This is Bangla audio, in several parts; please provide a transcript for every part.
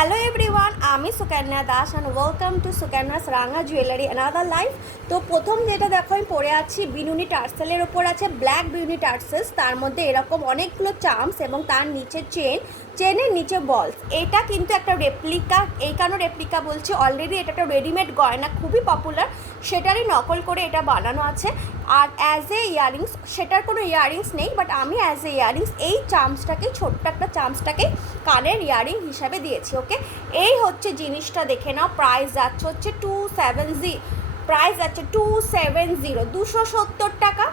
হ্যালো এভরিওয়ান, আমি Sukanya Das and welcome to Sukanya's Ranga jewellery another life. তো প্রথম যেটা দেখো আমি পরে আছি বিনুনি টার্সেলের ওপর আছে ব্ল্যাক বিনুনি টার্সেলস, তার মধ্যে এরকম অনেকগুলো চার্মস এবং তার নিচে চেনের নিচে বলস। এটা কিন্তু একটা রেপ্লিকা, এই কারণে রেপ্লিকা বলছি, অলরেডি এটা একটা রেডিমেড গয়না, খুবই পপুলার, সেটারই নকল করে এটা বানানো আছে। আর অ্যাজ এ ইয়াররিংস, সেটার কোনো ইয়াররিংস নেই, বাট আমি অ্যাজ এ ইয়াররিংস এই চার্মসটাকেই, ছোট্ট একটা চার্মসটাকেই কানের ইয়াররিং হিসাবে দিয়েছি। ওকে, এই হচ্ছে জিনিসটা, দেখে নাও। প্রাইস যাচ্ছে হচ্ছে 270, প্রাইস যাচ্ছে 270, 270 টাকা।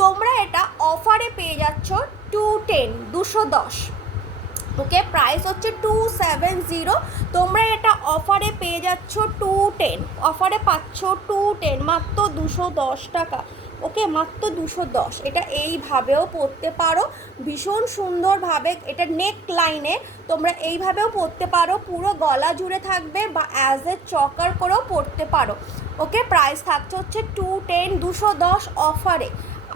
তোমরা এটা অফারে পেয়ে যাচ্ছ 210, 210। ওকে, প্রাইস হচ্ছে 270, তোমরা এটা অফারে পেয়ে যাচ্ছ 210, অফারে পাচ্ছ 210, মাত্র 210 টাকা। ওকে, মাত্র 210। এটা এইভাবেও পরতে পারো ভীষণ সুন্দরভাবে, এটা নেক লাইনে তোমরা এইভাবেও পরতে পারো, পুরো গলা জুড়ে থাকবে, বা অ্যাজ এ চকার করেও পরতে পারো। ওকে, প্রাইস থাকছে হচ্ছে 210, 210 অফারে।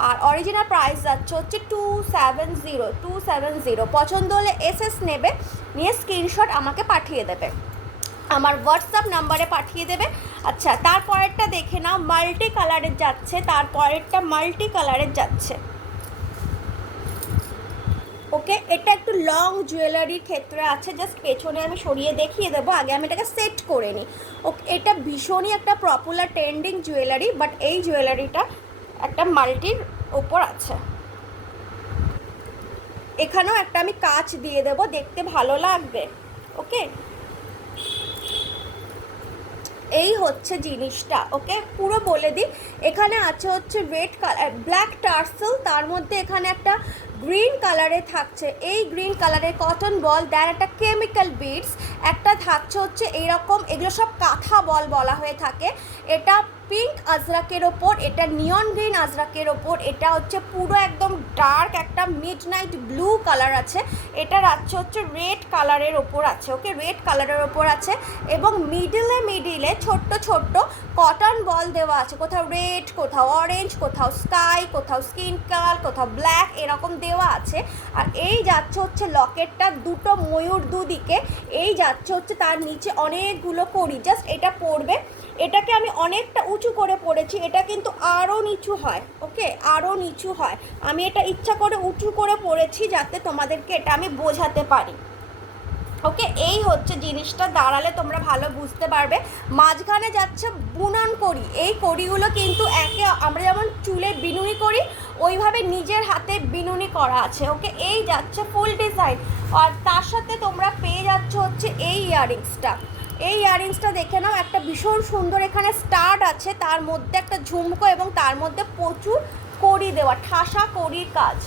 আর অরিজিনাল প্রাইস যাচ্ছে হচ্ছে 270, 270। পছন্দ হলে এসএস নেবে, নিয়ে স্ক্রিনশট আমাকে পাঠিয়ে দেবে, আমার হোয়াটসঅ্যাপ নাম্বারে পাঠিয়ে দেবে। আচ্ছা, তারপরেরটা দেখে নাও, মাল্টি কালারের যাচ্ছে, তারপরেরটা মাল্টি কালারের যাচ্ছে। ওকে, এটা একটু লং জুয়েলারির ক্ষেত্রে আছে, জাস্ট পেছনে আমি সরিয়ে দেখিয়ে দেবো, আগে আমি এটাকে সেট করে নিই। ওকে, এটা ভীষণই একটা পপুলার ট্রেন্ডিং জুয়েলারি, বাট এই জুয়েলারিটা একটা মাল্টির ওপর আছে। এখানেও একটা আমি কাচ দিয়ে দেবো, দেখতে ভালো লাগবে। ওকে, এই হচ্ছে জিনিসটা। ওকে, পুরো বলে দিই, এখানে আছে হচ্ছে রেড কালার ব্ল্যাক টার্সেল, তার মধ্যে এখানে একটা গ্রিন কালারে থাকছে, এই গ্রিন কালারের কটন বল, দেন একটা কেমিক্যাল বিডস, একটা থাকছে হচ্ছে এইরকম, এগুলো সব কাঁথা বল বলা হয়ে থাকে। এটা পিঙ্ক আজরাকের ওপর, এটা নিয়ন গ্রিন আজরাকের ওপর, এটা হচ্ছে পুরো একদম ডার্ক একটা মিডনাইট ব্লু কালার আছে, এটার আছে হচ্ছে রেড কালারের ওপর আছে। ওকে, রেড কালারের ওপর আছে, এবং মিডিলে ছোট্ট ছোট্ট কটন বল দেওয়া আছে, কোথাও রেড, কোথাও অরেঞ্জ, কোথাও স্কাই, কোথাও স্কিন কালার, কোথাও ব্ল্যাক, এরকম দেওয়া আছে। আর এই যাচ্ছে হচ্ছে লকেটটা, দুটো ময়ূর দুদিকে, এই যাচ্ছে হচ্ছে তার নিচে অনেকগুলো কড়ি, জাস্ট এটা পড়বে। এটাকে আমি অনেকটা উঁচু করে পড়েছি, এটা কিন্তু আরও নিচু হয়। ওকে, আরও নিচু হয়, আমি এটা ইচ্ছা করে উঁচু করে পড়েছি যাতে তোমাদেরকে এটা আমি বোঝাতে পারি। ওকে, এই হচ্ছে জিনিসটা, দাঁড়ালে তোমরা ভালো বুঝতে পারবে। মাঝখানে যাচ্ছে বুনান কড়ি, এই কড়িগুলো কিন্তু একে আমরা যেমন চুলে বিনুনি করি ওইভাবে নিজের হাতে বিনুনি করা আছে। ওকে, এই যাচ্ছে ফুল ডিজাইন, আর তার সাথে তোমরা পেয়ে যাচ্ছ হচ্ছে এই ইয়াররিংসটা। এই ইয়াররিংসটা দেখে নাও, একটা ভীষণ সুন্দর এখানে স্টাড আছে, তার মধ্যে একটা ঝুমকো, এবং তার মধ্যে প্রচুর কড়ি দেওয়া, ঠাসা কড়ির কাজ।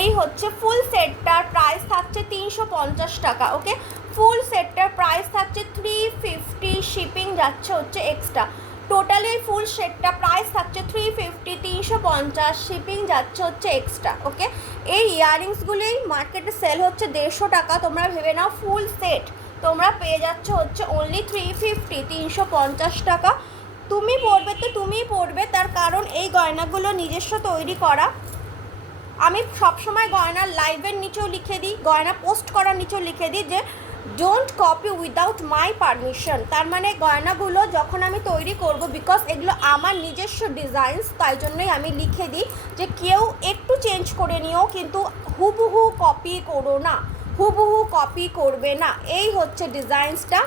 এই হচ্ছে ফুল সেটটার প্রাইস থাকছে 350 টাকা। ওকে, ফুল সেটটার প্রাইস থাকছে 350, শিপিং যাচ্ছে হচ্ছে এক্সট্রা। টোটালি ফুল সেটটা প্রাইস থাকছে 350, 350, শিপিং যাচ্ছে হচ্ছে এক্সট্রা। ওকে, এই ইয়াররিংসগুলোই মার্কেটে সেল হচ্ছে 150 টাকা, তোমরা ভেবে নাও ফুল সেট তোমরা পেয়ে যাচ্ছ হচ্ছে অনলি 350, 350 টাকা। তুমি পরবে তো তুমিই পরবে, তার কারণ এই গয়নাগুলো নিজস্ব তৈরি করা। আমি সবসময় গয়নার লাইভের নিচেও লিখে দিই, গয়না পোস্ট করার নিচেও লিখে দিই যে don't copy without my permission. তার মানে গয়নাগুলো যখন আমি তৈরি করব, বিকজ এগুলো আমার নিজস্ব ডিজাইনস, তাই জন্যই আমি লিখে দিই যে কেউ একটু চেঞ্জ করে নিও, কিন্তু হুবহু কপি করো না, হুবহু কপি করবে না। এই হচ্ছে ডিজাইনসটা।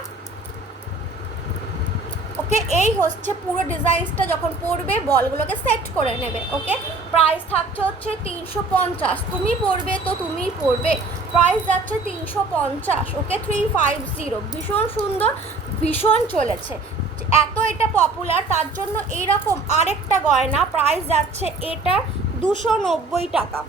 ওকে, এই হচ্ছে পুরো ডিজাইনসটা, যখন পরবে বলগুলোকে সেট করে নেবে। ওকে, প্রাইস থাকছে হচ্ছে 350, তুমি পরবে তো তুমিই পরবে, প্রাইস যাচ্ছে 350। ওকে, 350, ভীষণ সুন্দর, ভীষণ চলেছে, এত এটা পপুলার, তার জন্য এইরকম আরেকটা গয়না প্রাইস যাচ্ছে এটা 290 টাকা।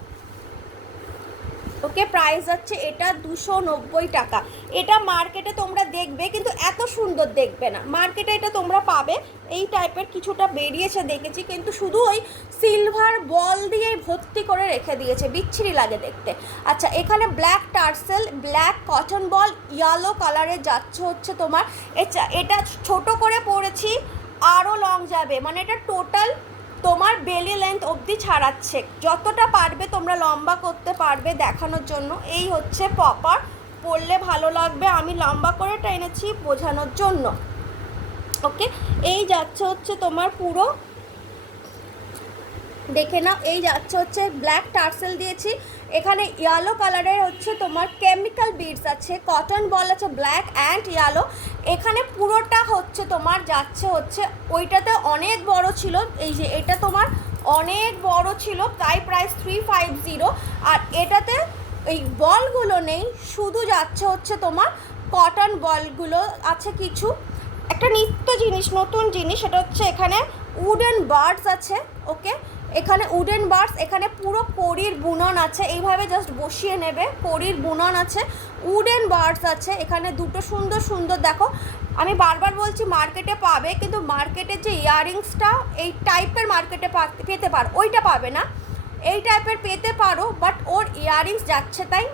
ওকে, প্রাইস হচ্ছে এটা 290 টাকা। এটা মার্কেটে তোমরা দেখবে কিন্তু এত সুন্দর দেখবে না, মার্কেটে এটা তোমরা পাবে এই টাইপের কিছুটা বেরিয়েছে দেখেছি, কিন্তু শুধু ওই সিলভার বল দিয়ে ভর্তি করে রেখে দিয়েছে, বিচ্ছিরি লাগে দেখতে। আচ্ছা, এখানে ব্ল্যাক টার্সেল, ব্ল্যাক কটন বল, ইয়েলো কালারে যাচ্ছে হচ্ছে তোমার, এটা ছোট করে পরেছি, আরও লং যাবে, মানে এটা টোটাল তোমার বেলি লেন্থ অবধি ছাড়াচ্ছে, যতটা পারবে তোমরা লম্বা করতে পারবে দেখানোর জন্য। এই হচ্ছে প্রপার, পরলে ভালো লাগবে, আমি লম্বা করে টেনেছি বোঝানোর জন্য। ওকে, এই যাচ্ছে হচ্ছে তোমার পুরো, দেখে নাও, এই যাচ্ছে হচ্ছে ব্ল্যাক টার্সেল দিয়েছি, এখানে ইয়েলো কালারের হচ্ছে তোমার কেমিক্যাল বিডস আছে, কটন বল আছে ব্ল্যাক অ্যান্ড ইয়েলো। এখানে পুরোটা হচ্ছে তোমার যাচ্ছে হচ্ছে, ওইটাতে অনেক বড় ছিল, এই যে এটা তোমার অনেক বড় ছিল, তাই প্রাইস 350। আর এটাতে এই বলগুলো নেই, শুধু যাচ্ছে হচ্ছে তোমার কটন বলগুলো আছে কিছু। একটা নিত্য জিনিস, নতুন জিনিস, সেটা হচ্ছে এখানে উডেন বার্ডস আছে। ওকে, এখানে উডেন বার্ডস, এখানে পুরো কড়ির বুনন আছে, এইভাবে জাস্ট বসিয়ে নেবে, কড়ির বুনন আছে, উডেন বার্ডস আছে এখানে দুটো সুন্দর সুন্দর। দেখো আমি বারবার বলছি মার্কেটে পাবে, কিন্তু মার্কেটের যে ইয়াররিংসটা এই টাইপের মার্কেটে পেতে পারো, ওইটা পাবে না, এই টাইপের পেতে পারো, বাট ওর ইয়াররিংস যাচ্ছে তাই।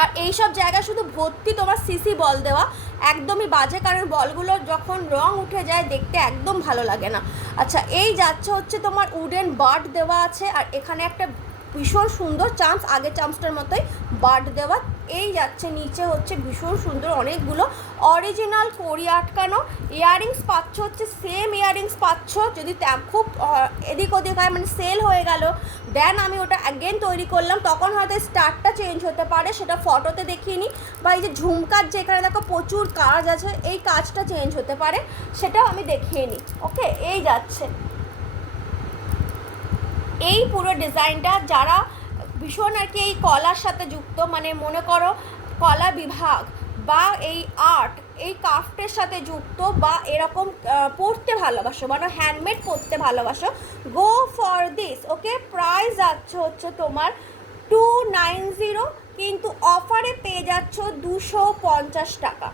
আর এইসব জায়গায় শুধু ভর্তি তোমার সিসি বল দেওয়া, একদমই বাজে, কারণ বলগুলো যখন রং উঠে যায় দেখতে একদম ভালো লাগে না। আচ্ছা, এই যাচ্ছে হচ্ছে তোমার উডেন বার্ড দেওয়া আছে, আর এখানে একটা ভীষণ সুন্দর চামচ, আগের চামচটার মতোই বার্ড দেওয়া। এই যাচ্ছে নিচে হচ্ছে ভীষণ সুন্দর অনেকগুলো অরিজিনাল কড়ি আটকানো ইয়াররিংস পাচ্ছ, হচ্ছে সেম ইয়াররিংস পাচ্ছ। যদি খুব এদিক ওদিক হয়, মানে সেল হয়ে গেল, দেন আমি ওটা অ্যাগেন তৈরি করলাম, তখন হয়তো স্টারটা চেঞ্জ হতে পারে, সেটা ফটোতে দেখিয়ে নিই। বা এই যে ঝুমকার যে এখানে দেখো প্রচুর কাজ আছে, এই কাজটা চেঞ্জ হতে পারে, সেটাও আমি দেখিয়ে নিই। ওকে, এই যাচ্ছে এই পুরো ডিজাইনটা, যারা ভীষণ আর কি এই কলার সাথে যুক্ত, মানে মনে করো কলা বিভাগ বা এই আর্ট, এই ক্রাফটের সাথে যুক্ত, বা এরকম পড়তে ভালোবাসো, মানে হ্যান্ডমেড পড়তে ভালোবাসো, go for this. Okay, price যাচ্ছে হচ্ছে তোমার 290, কিন্তু অফারে পেয়ে যাচ্ছ 250 টাকা।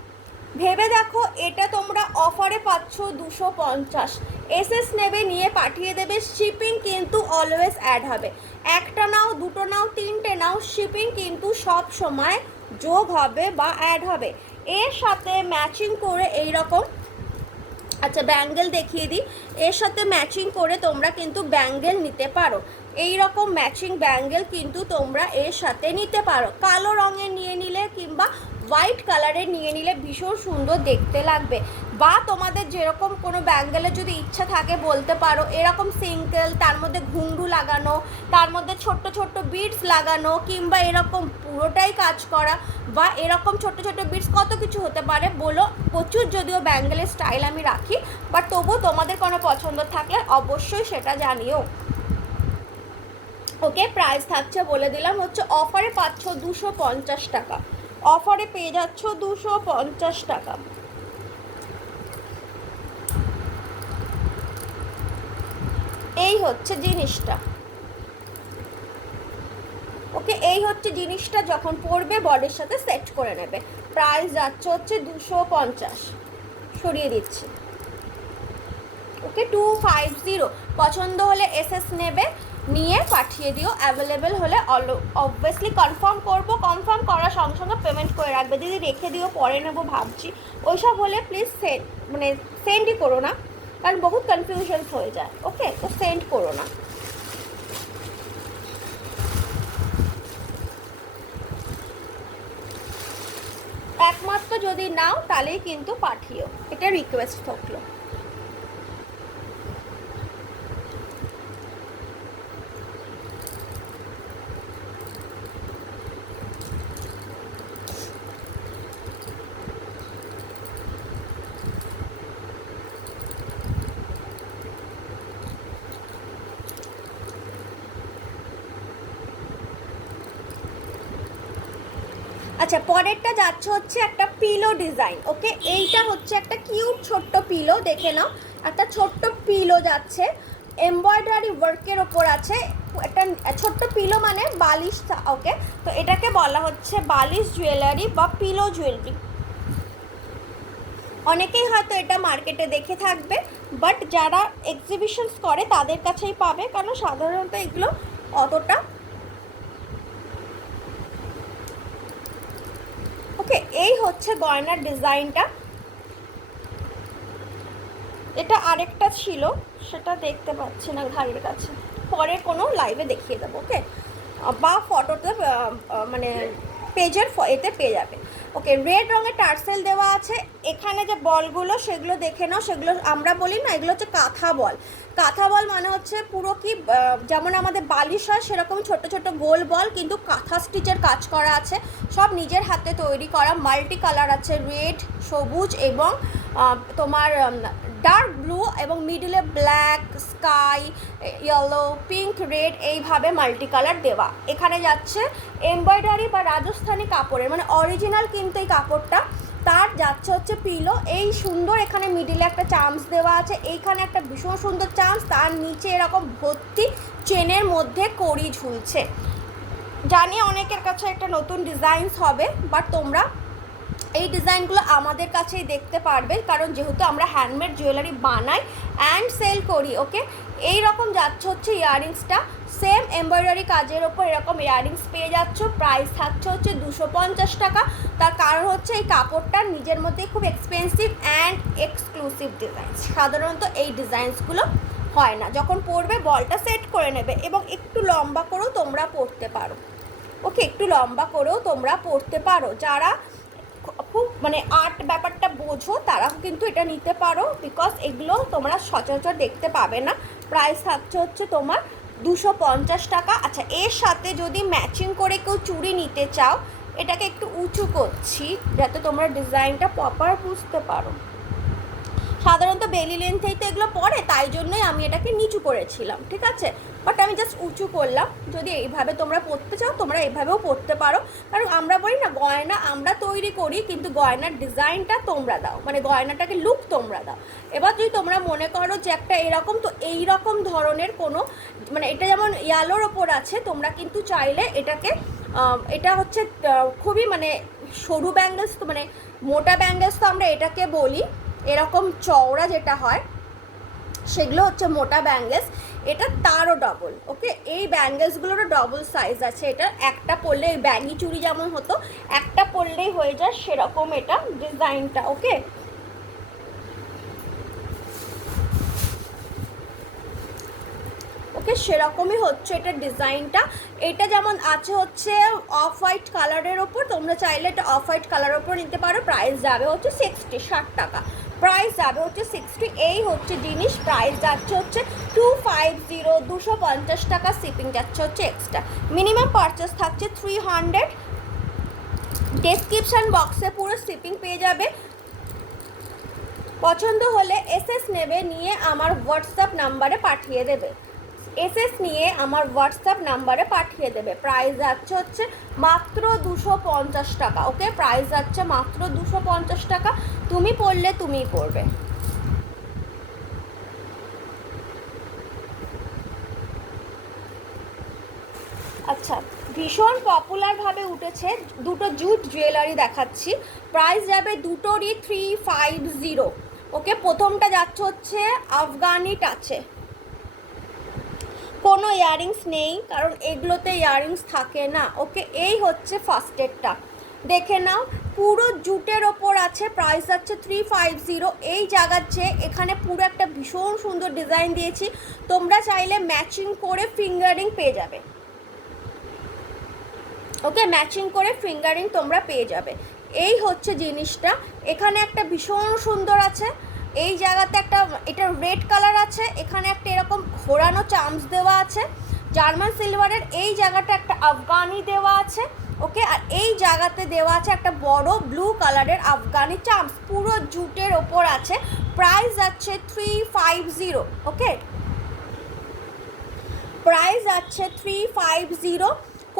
ভেবে দেখো, এটা তোমরা অফারে পাচ্ছ 250। এসএস নেবে, নিয়ে পাঠিয়ে দেবে, শিপিং কিন্তু অলওয়েজ অ্যাড হবে, একটা নাও, দুটো নাও, তিনটে নাও, শিপিং কিন্তু সব সময় যোগ হবে বা অ্যাড হবে। এর সাথে ম্যাচিং করে এই রকম, আচ্ছা ব্যাঙ্গেল দেখিয়ে দিই, এর সাথে ম্যাচিং করে তোমরা কিন্তু ব্যাঙ্গেল নিতে পারো, এই রকম ম্যাচিং ব্যাঙ্গেল কিন্তু তোমরা এর সাথে নিতে পারো, কালো রঙের নিয়ে নিলে কিংবা হোয়াইট কালারের নিয়ে নিলে ভীষণ সুন্দর দেখতে লাগবে। বা তোমাদের যেরকম কোনো ব্যাঙ্গেলের যদি ইচ্ছা থাকে বলতে পারো, এরকম সিঙ্গেল, তার মধ্যে ঘুংরু লাগানো, তার মধ্যে ছোট্ট ছোট্ট বিডস লাগানো, কিংবা এরকম পুরোটাই কাজ করা, বা এরকম ছোট্ট ছোট্ট বিডস, কত কিছু হতে পারে বলো। প্রচুর যদিও ব্যাঙ্গেলের স্টাইল আমি রাখি, বাট তবুও তোমাদের কোনো পছন্দ থাকলে অবশ্যই সেটা জানিও। ওকে, প্রাইস থাকছে বলে দিলাম, হচ্ছে অফারে পাচ্ছ 250 টাকা, অফারে পেয়ে যাচ্ছ 250 টাকা। এই হচ্ছে জিনিসটা। ওকে, এই হচ্ছে জিনিসটা, যখন পরবে বডির সাথে সেট করে নেবে। প্রাইস যাচ্ছে হচ্ছে 250, সরিয়ে দিচ্ছি। ওকে, 250। পছন্দ হলে এসএস নেবে, নিয়ে পাঠিয়ে দিও, অ্যাভেলেবেল হলে অবভিয়াসলি কনফার্ম করবো, কনফার্ম করার সঙ্গে সঙ্গে পেমেন্ট করে রাখবে। দিদি রেখে দিও, পরে নেবো ভাবছি, ওইসব হলে প্লিজ সেন্ডই করো না, কারণ বহুত কনফিউশন হয়ে যায়। ওকে, তো সেন্ড করো না। একমাত্র যদি নাও তাহলেই কিন্তু পাঠিও, এটা রিকোয়েস্ট থাকলো। আচ্ছা, পরেরটা যাচ্ছে হচ্ছে একটা পিলো ডিজাইন। ওকে, এইটা হচ্ছে একটা কিউট ছোট্ট পিলো, দেখে নাও, একটা ছোট্ট পিলো যাচ্ছে, এমব্রয়ডারি ওয়ার্কের ওপর আছে, একটা ছোট্ট পিলো মানে বালিশ। ওকে, তো এটাকে বলা হচ্ছে বালিশ জুয়েলারি বা পিলো জুয়েলারি। অনেকেই হয়তো এটা মার্কেটে দেখে থাকবে, বাট যারা এক্সিবিশনস করে তাদের কাছেই পাবে, কারণ সাধারণত এগুলো অতটা। ওকে, এই হচ্ছে গয়নার ডিজাইনটা, এটা আরেকটা ছিল, সেটা দেখতে পাচ্ছি না ঘাড়ির কাছে, পরে কোনো লাইভে দেখিয়ে দেবো, ওকে, বা ফটোতে মানে পেজের এতে পেয়ে যাবে। ওকে, রেড রঙের টার্সেল দেওয়া আছে। এখানে যে বলগুলো সেগুলো দেখে নাও, সেগুলো আমরা বলি না, এগুলো হচ্ছে কাঁথা বল। কাঁথা বল মানে হচ্ছে পুরো কি যেমন আমাদের বালিশ হয় সেরকম ছোট ছোট গোল বল, কিন্তু কাঁথা স্টিচের কাজ করা আছে, সব নিজের হাতে তৈরি করা, মাল্টি কালার আছে, রেড, সবুজ এবং তোমার ডার্ক ব্লু এবং মিডলে black, sky, yellow, pink, red, এইভাবে মাল্টি কালার দেওয়া। এখানে যাচ্ছে এমব্রয়ডারি বা রাজস্থানি কাপড়ের, মানে অরিজিনাল কিন্তু এই কাপড়টা, তার যাচ্ছে হচ্ছে পিলো। এই সুন্দর এখানে মিডিলে একটা চামচ দেওয়া আছে, এইখানে একটা ভীষণ সুন্দর চামচ, তার নিচে এরকম ভর্তি চেনের মধ্যে কড়ি ঝুলছে। জানি অনেকের কাছে একটা নতুন ডিজাইনস হবে, বাট তোমরা এই ডিজাইনগুলো আমাদের কাছেই দেখতে পারবে, কারণ যেহেতু আমরা হ্যান্ডমেড জুয়েলারি বানাই অ্যান্ড সেল করি। ওকে, এই রকম যাচ্ছে হচ্ছে ইয়াররিংসটা, সেম এমব্রয়ডারি কাজের ওপর এরকম ইয়াররিংস পেয়ে যাচ্ছ। প্রাইস থাকছে হচ্ছে 250 টাকা। তার কারণ হচ্ছে এই কাপড়টা নিজের মধ্যে খুব এক্সপেন্সিভ অ্যান্ড এক্সক্লুসিভ ডিজাইন। সাধারণত এই ডিজাইনসগুলো হয় না। যখন পরবে বলটা সেট করে নেবে এবং একটু লম্বা করেও তোমরা পরতে পারো। ওকে, একটু লম্বা করেও তোমরা পরতে পারো। যারা খুব মানে আর্ট ব্যাপারটা বোঝো তারাও কিন্তু এটা নিতে পারো, বিকজ এগুলো তোমরা সচরাচর দেখতে পাবে না। প্রাইস থাকছে হচ্ছে তোমার 250 টাকা। আচ্ছা, এর সাথে যদি ম্যাচিং করে কেউ চুড়ি নিতে চাও, এটাকে একটু উঁচু করছি যাতে তোমরা ডিজাইনটা প্রপার বুঝতে পারো। সাধারণত বেলি লেন্থেই তো এগুলো পরে, তাই জন্যই আমি এটাকে নিচু করেছিলাম, ঠিক আছে, বাট আমি জাস্ট উঁচু করলাম। যদি এইভাবে তোমরা পরতে চাও তোমরা এইভাবেও পরতে পারো, কারণ আমরা বলি না গয়না আমরা তৈরি করি, কিন্তু গয়নার ডিজাইনটা তোমরা দাও, মানে গয়নাটাকে লুক তোমরা দাও। এবার যদি তোমরা মনে করো যে একটা এরকম, তো এই রকম ধরনের কোনো, মানে এটা যেমন ইয়ালোর ওপর আছে, তোমরা কিন্তু চাইলে এটাকে এটা হচ্ছে খুবই মানে সরু ব্যাঙ্গেলস, তো মানে মোটা ব্যাঙ্গেলস তো আমরা এটাকে বলি, এরকম চওড়া যেটা হয় সেগুলো হচ্ছে মোটা ব্যাঙ্গেলস। এটা তারও ডবল। ওকে, এই ব্যাঙ্গেলসগুলোরও ডবল সাইজ আছে। এটা একটা পরলে ব্যাঙ্গি চুড়ি যেমন হতো একটা পরলেই হয়ে যায়, সেরকম এটা ডিজাইনটা। ওকে, ওকে, সেরকমই হচ্ছে এটা ডিজাইনটা। এটা যেমন আছে হচ্ছে অফ হোয়াইট কালারের ওপর, তোমরা চাইলে এটা অফ হোয়াইট কালারের ওপর নিতে পারো। প্রাইস যাবে হচ্ছে 60 টাকা। প্রাইস যাবে হচ্ছে 60। এই হচ্ছে জিনিস, প্রাইস যাচ্ছে হচ্ছে 250, 250 টাকা। শিপিং যাচ্ছে হচ্ছে এক্সট্রা। মিনিমাম পারচেস থাকছে 300। ডেসক্রিপশন বক্সে পুরো শিপিং পেয়ে যাবে। পছন্দ হলে এসএস নেবে, নিয়ে আমার হোয়াটসঅ্যাপ নাম্বারে পাঠিয়ে দেবে। এসএস নিয়ে আমার হোয়াটসঅ্যাপ নাম্বারে পাঠিয়ে দেবে। প্রাইস যাচ্ছে হচ্ছে মাত্র 250 টাকা। ওকে, প্রাইস যাচ্ছে মাত্র 250 টাকা। তুমি পড়লে তুমিই পড়বে। আচ্ছা, ভীষণ পপুলারভাবে উঠেছে দুটো জুট জুয়েলারি দেখাচ্ছি। প্রাইস যাবে দুটোরই 350। ওকে, প্রথমটা যাচ্ছে হচ্ছে আফগানি টাচে, কোনো ইয়াররিংস নেই কারণ এগুলোতে ইয়াররিংস থাকে না। ওকে, এই হচ্ছে ফার্স্টেরটা, দেখে নাও, পুরো জুটের ওপর আছে। প্রাইস আছে 350। এই জায়গার চেয়ে এখানে পুরো একটা ভীষণ সুন্দর ডিজাইন দিয়েছি, তোমরা চাইলে ম্যাচিং করে ফিঙ্গারিং পেয়ে যাবে। ওকে, ম্যাচিং করে ফিঙ্গারিং তোমরা পেয়ে যাবে। এই হচ্ছে জিনিসটা। এখানে একটা ভীষণ সুন্দর আছে, এই জায়গাতে একটা, এটা রেড কালার আছে, এখানে একটা এরকম ঘোরানো চামচ দেওয়া আছে জার্মান সিলভারের। এই জায়গাটা একটা আফগানি দেওয়া আছে। ওকে, আর এই জায়গাতে দেওয়া আছে একটা বড় ব্লু কালারের আফগানি চামচ, পুরো জুটের ওপর আছে। প্রাইস আছে 350। ওকে, প্রাইস আছে 350।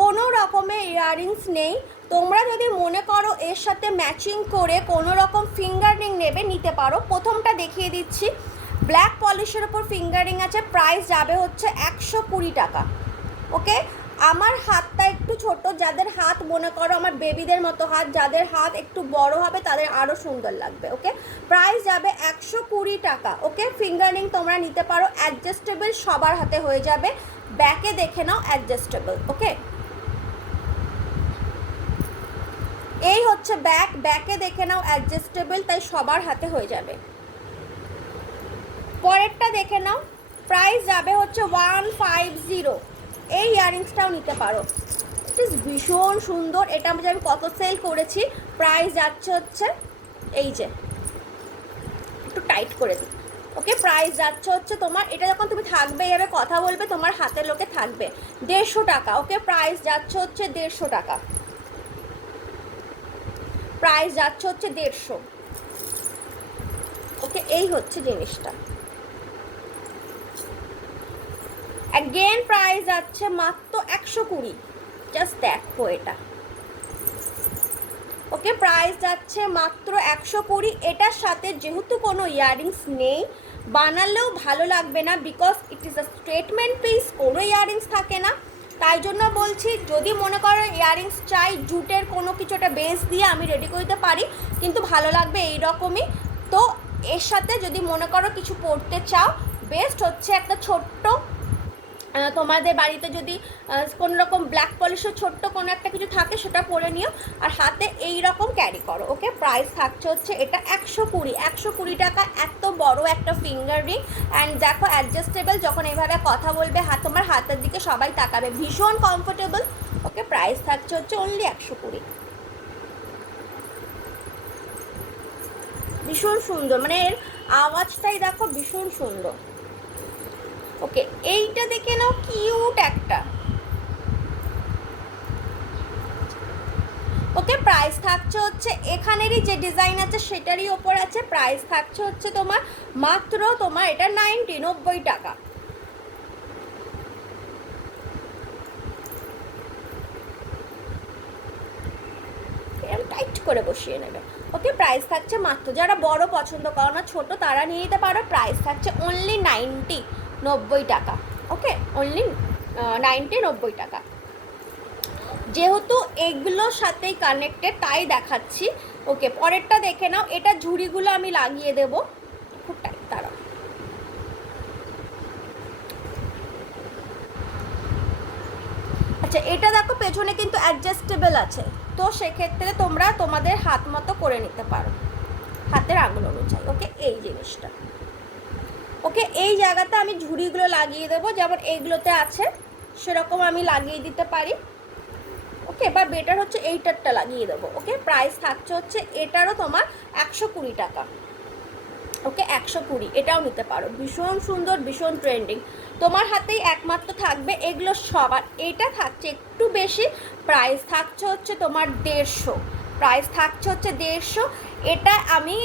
কোনো রকমের ইয়াররিংস নেই। তোমরা যদি মনে করো এর সাথে ম্যাচিং করে কোনো রকম ফিঙ্গারিং নেবে, নিতে পারো। প্রথমটা দেখিয়ে দিচ্ছি, ব্ল্যাক পলিশের ওপর ফিঙ্গারিং আছে। প্রাইস যাবে হচ্ছে 120 টাকা। ওকে, আমার হাতটা একটু ছোট, যাদের হাত মনে করো আমার বেবিদের মতো হাত, যাদের হাত একটু বড় হবে তাদের আরও সুন্দর লাগবে। ওকে, প্রাইস যাবে 120 টাকা। ওকে, ফিঙ্গারিং তোমরা নিতে পারো, অ্যাডজাস্টেবল সবার হাতে হয়ে যাবে। ব্যাকে দেখে নাও অ্যাডজাস্টেবল। ওকে, এই হচ্ছে ব্যাকে দেখে নাও অ্যাডজাস্টেবল, তাই সবার হাতে হয়ে যাবে। পরেরটা দেখে নাও, প্রাইস যাবে হচ্ছে 150। এই ইয়াররিংসটাও নিতে পারো, ইট ইজ ভীষণ সুন্দর। এটা আমি কত সেল করেছি। প্রাইস যাচ্ছে হচ্ছে এই যে, একটু টাইট করে দিই, ওকে। প্রাইস যাচ্ছে হচ্ছে তোমার, এটা যখন তুমি থাকবে এইভাবে কথা বলবে তোমার হাতের লোকে থাকবে, 150 টাকা, ওকে। প্রাইস যাচ্ছে হচ্ছে 150 টাকা, প্রাইস যাচ্ছে হচ্ছে 150, ওকে। এই হচ্ছে জিনিসটা, অ্যাগেন প্রাইস যাচ্ছে মাত্র 120। জাস্ট দেখো এটা, ওকে। প্রাইস যাচ্ছে মাত্র 120। এটার সাথে যেহেতু কোনো ইয়াররিংস নেই, বানালেও ভালো লাগবে না, because it is a statement piece, কোনো ইয়াররিংস থাকে না। তাই জন্য বলছি, যদি মনে করো ইয়াররিংস চাই, জুটের কোনো কিছু একটা বেস দিয়ে আমি রেডি করতে পারি, কিন্তু ভালো লাগবে এইরকমই। তো এর সাথে যদি মনে করো কিছু পরতে চাও, বেস্ট হচ্ছে একটা ছোট্ট, তোমাদের বাড়িতে যদি কোনো রকম ব্ল্যাক পলিশের ছোট্ট কোনো একটা কিছু থাকে সেটা পরে নিও, আর হাতে এই রকম ক্যারি করো, ওকে। প্রাইস থাকছে হচ্ছে এটা 120 টাকা। এত বড় একটা ফিঙ্গার রিং, অ্যান্ড দেখো অ্যাডজাস্টেবল, যখন এইভাবে কথা বলবে তোমার হাতের দিকে সবাই তাকাবে, ভীষণ কমফোর্টেবল, ওকে। প্রাইস থাকছে হচ্ছে অনলি 120। ভীষণ সুন্দর, মানে এর আওয়াজটাই দেখো ভীষণ সুন্দর, ওকে। এইটা দেখে নাও, কিউট একটা, ওকে। প্রাইস থাকছে হচ্ছে এখানেরই যে ডিজাইন আছে সেটারই ওপর আছে, প্রাইস থাকছে হচ্ছে তোমার মাত্র তোমার এটা 90 টাকা। টাইট করে বসিয়ে নেবে, ওকে। প্রাইস থাকছে মাত্র, যারা বড় পছন্দ করো না, ছোট, তারা নিয়ে নিতে পারো। প্রাইস থাকছে অনলি 90 টাকা, ওকে। অনলি 90 টাকা। যেহেতু এগুলোর সাথেই কানেক্টেড তাই দেখাচ্ছি, ওকে। পরেরটা দেখে নাও, এটা ঝুড়িগুলো আমি লাগিয়ে দেবো, খুব টাইট, তারা। আচ্ছা, এটা দেখো পেছনে কিন্তু অ্যাডজাস্টেবল আছে, তো সেক্ষেত্রে তোমরা তোমাদের হাত মতো করে নিতে পারো, হাতের আঙুল অনুযায়ী, ওকে। এই জিনিসটা, ওকে। এই জায়গাতে আমি ঝুড়িগুলো লাগিয়ে দেবো, যেমন এইগুলোতে আছে সেরকম আমি লাগিয়ে দিতে পারি, ওকে। বা বেটার হচ্ছে এইটারটা লাগিয়ে দেবো, ওকে। প্রাইস থাকছে হচ্ছে এটারও তোমার 120 টাকা, ওকে। 120, এটাও নিতে পারো, ভীষণ সুন্দর, ভীষণ ট্রেন্ডিং, তোমার হাতেই একমাত্র থাকবে এগুলো সবার। এটা থাকছে একটু বেশি, প্রাইস থাকছে হচ্ছে তোমার 150, প্রাইস থাকছে হচ্ছে 150। এটা আমি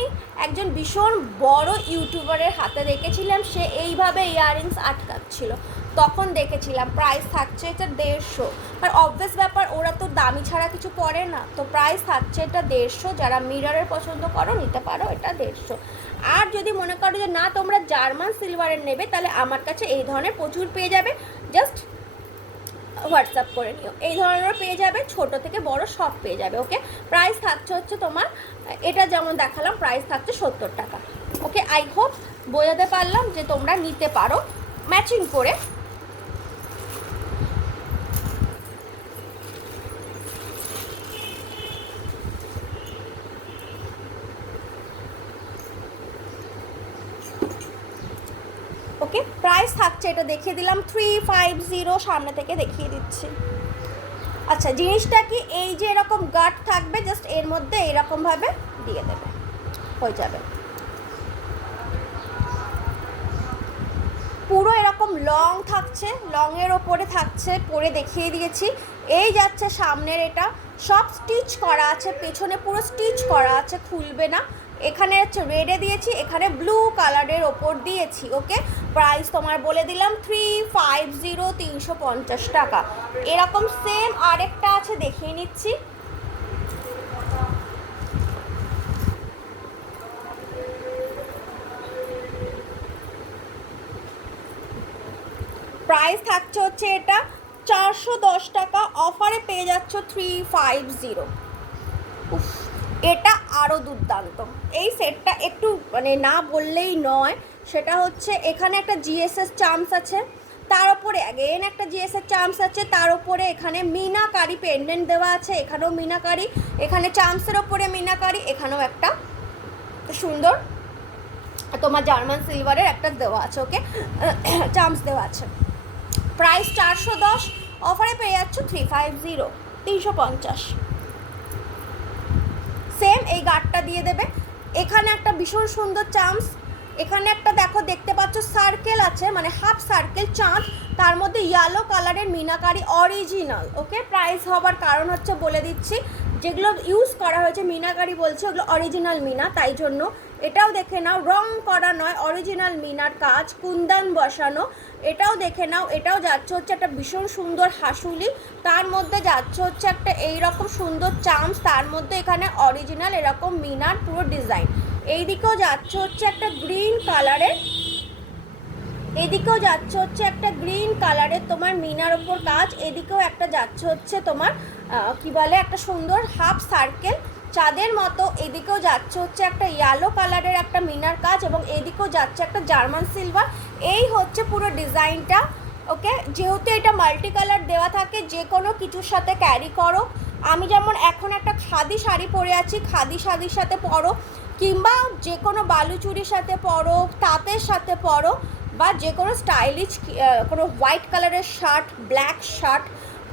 একজন ভীষণ বড় ইউটিউবারের হাতে দেখেছিলাম, সে এইভাবে ইয়াররিংস আটকাচ্ছিল, তখন দেখেছিলাম। প্রাইস থাকছে এটা 150, আর অবভিয়াস ব্যাপার, ওরা তো দামি ছাড়া কিছু পরে না, তো প্রাইস থাকছে এটা 150। যারা মিররের পছন্দ করো নিতে পারো, এটা 150। আর যদি মনে করো যে না তোমরা জার্মান সিলভারের নেবে, তাহলে আমার কাছে এই ধরনের প্রচুর পেয়ে যাবে, জাস্ট হোয়াটসঅ্যাপ করে নিও, এই ধরনেরও পেয়ে যাবে, ছোট থেকে বড় সব পেয়ে যাবে, ওকে। প্রাইস থাকছে হচ্ছে তোমার, এটা যেমন দেখালাম, প্রাইস থাকছে 70 টাকা, ওকে। আই হোপ বোঝাতে পারলাম যে তোমরা নিতে পারো ম্যাচিং করে। ওকে, প্রাইস থাকছে, এটা দেখিয়ে দিলাম 350, সামনে থেকে দেখিয়ে দিচ্ছি। আচ্ছা, জিনিসটা কি, এই যে এরকম গার্ড থাকবে, জাস্ট এর মধ্যে এরকমভাবে দিয়ে দেবে, হয়ে যাবে। পুরো এরকম লং থাকছে, লংয়ের ওপরে থাকছে, পরে দেখিয়ে দিয়েছি। এই যাচ্ছে সামনের, এটা সব স্টিচ করা আছে, পেছনে পুরো স্টিচ করা আছে, খুলবে না। এখানে হচ্ছে রেডে দিয়েছি, এখানে ব্লু কালারের ওপর দিয়েছি, ওকে। প্রাইস তোমার বলে দিলাম 350, 350 টাকা। এরকম সেম আরেকটা আছে, দেখিয়ে নিচ্ছি। প্রাইস থাকছে হচ্ছে এটা 410 টাকা, অফারে পেয়ে যাচ্ছ 350। এটা আরও দুর্দান্ত, এই সেটটা একটু মানে না বললেই নয়। সেটা হচ্ছে এখানে একটা জিএসএস চামস আছে, তার উপরে অ্যাগেন একটা জিএসএস চামস আছে, তার উপরে এখানে মিনাকারি পেন্ডেন্ট দেওয়া আছে, এখানেও মিনাকারি, এখানে চামসের ওপরে মিনাকারি, এখানেও একটা সুন্দর তোমার জার্মান সিলভারের একটা দেওয়া আছে, ওকে চামচ দেওয়া আছে। প্রাইস 410, অফারে পেয়ে যাচ্ছ 350, 350। সেম এই গার্ডটা দিয়ে দেবে। এখানে একটা ভীষণ সুন্দর চামচ, এখানে একটা দেখো দেখতে পাচ্ছ সার্কেল আছে, মানে হাফ সার্কেল চাঁদ, তার মধ্যে ইয়েলো কালারের মিনাকারি অরিজিনাল, ওকে। প্রাইস হবার কারণ হচ্ছে বলে দিচ্ছি, যেগুলো ইউজ করা হয়েছে মিনাকারি বলছে ওগুলো অরিজিনাল মিনা, তাই জন্য এটাও দেখে নাও, রং করা নয়, অরিজিনাল মিনার কাজ, কুন্দন বসানো, এটাও দেখে নাও। এটাও যাচ্ছে হচ্ছে একটা ভীষণ সুন্দর হাসুলি, তার মধ্যে যাচ্ছে হচ্ছে একটা এইরকম সুন্দর চামচ, তার মধ্যে এখানে অরিজিনাল এরকম মিনার পুরো ডিজাইন। এই দিকেও যাচ্ছে হচ্ছে একটা গ্রিন কালারের, এদিকেও যাচ্ছে হচ্ছে একটা গ্রিন কালারের তোমার মিনার ওপর কাজ, এদিকেও একটা যাচ্ছে হচ্ছে তোমার কি বলে একটা সুন্দর হাফ সার্কেল চাঁদের মতো, এদিকেও যাচ্ছে হচ্ছে একটা ইয়েলো কালারের একটা মিনার কাজ, এবং এদিকেও যাচ্ছে একটা জার্মান সিলভার। এই হচ্ছে পুরো ডিজাইনটা, ওকে। যেহেতু এটা মাল্টি কালার দেওয়া থাকে, যে কোনো কিছুর সাথে ক্যারি করো। আমি যেমন এখন একটা খাদি শাড়ি পরে আছি, খাদি শাড়ির সাথে পরো, কিংবা যে কোনো বালুচুরির সাথে পরো, তাঁতের সাথে পরো, বা যে কোনো স্টাইলিশ কোনো হোয়াইট কালারের শার্ট, ব্ল্যাক শার্ট,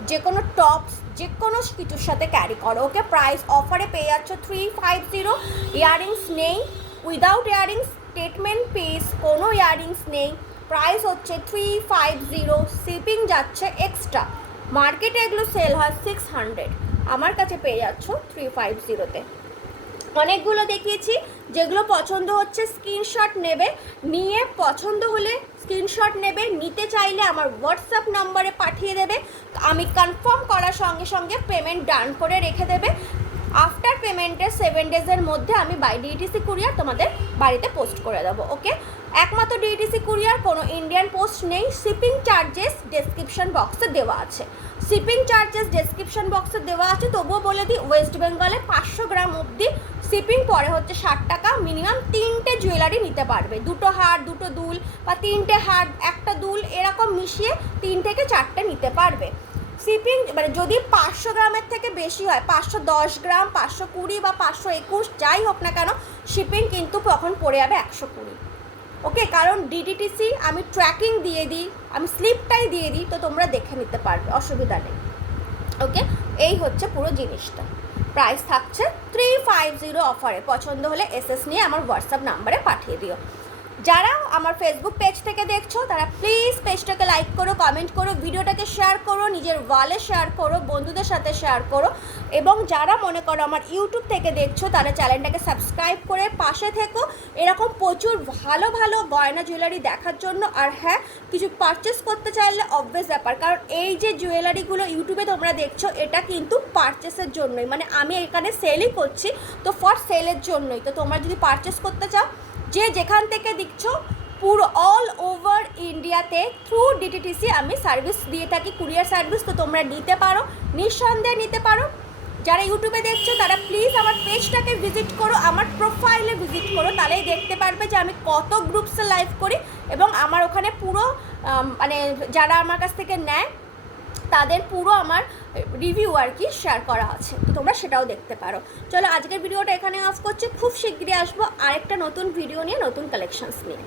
যে কোনো টপস, যে কোনো কিছুর সাথে ক্যারি করো, ওকে। প্রাইস অফারে পেয়ে যাচ্ছ 350। ইয়াররিংস নেই, উইদাউট ইয়াররিংস স্টেটমেন্ট পিস, কোনো ইয়াররিংস নেই। প্রাইস হচ্ছে 350, শিপিং যাচ্ছে এক্সট্রা। মার্কেটে এগুলো সেল হয় 600, আমার কাছে পেয়ে যাচ্ছ 350-তে। অনেকগুলো দেখিয়েছি, যেগুলো পছন্দ হচ্ছে স্ক্রিনশট নেবে, নিয়ে পছন্দ হলে স্ক্রিনশট নেবে, নিতে চাইলে আমার হোয়াটসঅ্যাপ নম্বরে পাঠিয়ে দেবে, আমি কনফার্ম করার সঙ্গে সঙ্গে পেমেন্ট ডান করে রেখে দেবে। আফটার পেমেন্টের 7 ডেজের মধ্যে আমি বাই ডিটিসি কুরিয়ার তোমাদের বাড়িতে পোস্ট করে দেবো, ওকে। একমাত্র ডিটিসি কুরিয়ার, কোনো ইন্ডিয়ান পোস্ট নেই। শিপিং চার্জেস ডেসক্রিপশন বক্সে দেওয়া আছে, শিপিং চার্জেস ডেসক্রিপশন বক্সে দেওয়া আছে। তবুও বলে দিই, ওয়েস্ট বেঙ্গলে 500 গ্রাম অবধি শিপিং পরে হচ্ছে 60 টাকা। মিনিমাম 3টে জুয়েলারি নিতে পারবে, 2টো হার 2টো দুল, বা 3টে হার 1টা দুল, এরকম মিশিয়ে 3 থেকে 4টে নিতে পারবে। শিপিং মানে যদি 500 গ্রামের থেকে বেশি হয়, 510 গ্রাম, 520 বা 521 যাই হোক না কেন, শিপিং কিন্তু তখন পড়ে যাবে 120, ওকে। কারণ ডিটিটিসি আমি ট্র্যাকিং দিয়ে দিই, আমি স্লিপটাই দিয়ে দিই, তো তোমরা দেখে নিতে পারবে, অসুবিধা নেই, ওকে। এই হচ্ছে পুরো জিনিসটা। প্রাইস থাকছে 350 অফারে। পছন্দ হলে এসএস নিয়ে আমার হোয়াটসঅ্যাপ নাম্বারে পাঠিয়ে দিও। যারা আমার ফেসবুক পেজ থেকে দেখছো তারা প্লিজ পেজটাকে লাইক করো, কমেন্ট করো, ভিডিওটাকে শেয়ার করো, নিজের ওয়ালে শেয়ার করো, বন্ধুদের সাথে শেয়ার করো, এবং যারা মনে করো আমার ইউটিউব থেকে দেখছো তারা চ্যানেলটাকে সাবস্ক্রাইব করে পাশে থেকো, এরকম প্রচুর ভালো ভালো গয়না জুয়েলারি দেখার জন্য। আর হ্যাঁ, কিছু পারচেস করতে চাইলে অবভিয়াস ব্যাপার, কারণ এই যে জুয়েলারিগুলো ইউটিউবে তোমরা দেখছো এটা কিন্তু পারচেসের জন্যই, মানে আমি এখানে সেলই করছি, তো ফর সেলের জন্যই। তো তোমরা যদি পারচেস করতে চাও, যে যেখান থেকে দিচ্ছ, পুরো অল ওভার ইন্ডিয়াতে থ্রু ডিটিটিসি আমি সার্ভিস দিয়ে থাকি, কুরিয়ার সার্ভিস, তো তোমরা নিতে পারো, নিঃসন্দেহে নিতে পারো। যারা ইউটিউবে দেখছো তারা প্লিজ আমার পেজটাকে ভিজিট করো, আমার প্রোফাইলে ভিজিট করো, তাহলেই দেখতে পারবে যে আমি কত গ্রুপসে লাইভ করি, এবং আমার ওখানে পুরো মানে যারা আমার কাছ থেকে নেয় তাদের পুরো আমার রিভিউ আর কি শেয়ার করা আছে, তো তোমরা সেটাও দেখতে পারো। চলো আজকের ভিডিওটা এখানে অফ করছি, খুব শীঘ্রই আসবো আরেকটা নতুন ভিডিও নিয়ে, নতুন কালেকশনস নিয়ে।